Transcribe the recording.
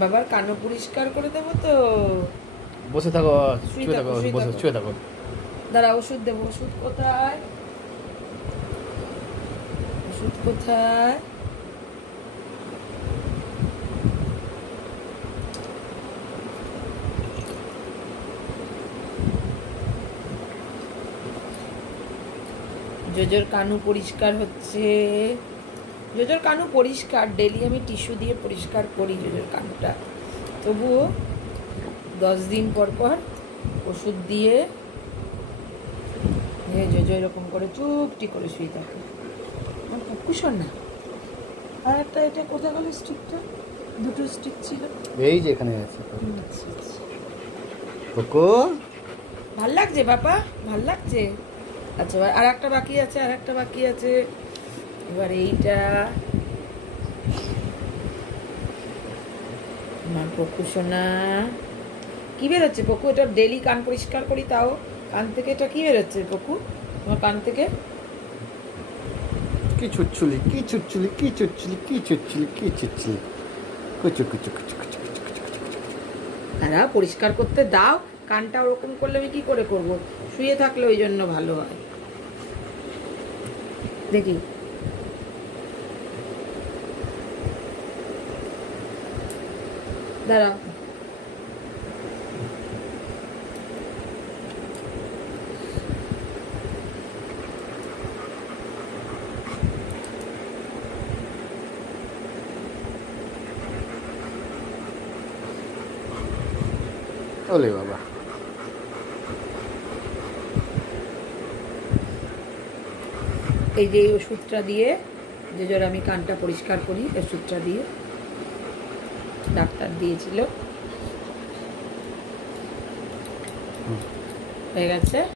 বাবার কানও পরিষ্কার করে দেবো তো। বসে থাকো, শুয়ে থাকো, বসে শুয়ে থাকো। দাঁড়া, ওষুধ দেবো। ওষুধ কোথায়? ওষুধ কোথায়? জোজোর কানু পরিষ্কার হচ্ছে। জোজোর কানু পরিষ্কার, ডেলি আমি টিস্যু দিয়ে পরিষ্কার করি জোজোর কানুটা। তবুও 10 দিন পর পর ওষুধ দিয়ে জোজো এরকম করে চুপটি করে শুয়ে থাকে। আমার কুকুর না। আর একটা এটা কোথায় গেল স্টিকটা? দুটো স্টিক ছিল, এই যে এখানে আছে। কোকো ভাল লাগছে বাবা? ভাল লাগছে? আচ্ছা, আর একটা বাকি আছে, আর একটা বাকি আছে। এবার এইটা আমার পকু সোনা। কি বেরোচ্ছে পকু? এটা ডেলি কান পরিষ্কার করি, তাও কান থেকে এটা কি বেরোচ্ছে পকু তোমার কান থেকে? কি ছুটছুলি, কি ছুটছুলি, কি ছুটছুলি, কি ছুটছুলি, কি ছুটছুলি, কুচু কুচু কুচু কুচু কুচু কুচু কুচু। দাদা পরিষ্কার করতে দাও। কানটা ওরকম করলে আমি কি করে করব? শুয়ে থাকলে ওই জন্য ভালো হয়। দেখি দাঁড়াও। ওলে বাবা, এই যে এই ওষুধটা দিয়ে যে জোর আমি কানটা পরিষ্কার করি, ওষুধটা দিয়ে ডাক্তার দিয়েছিল। হয়ে গেছে।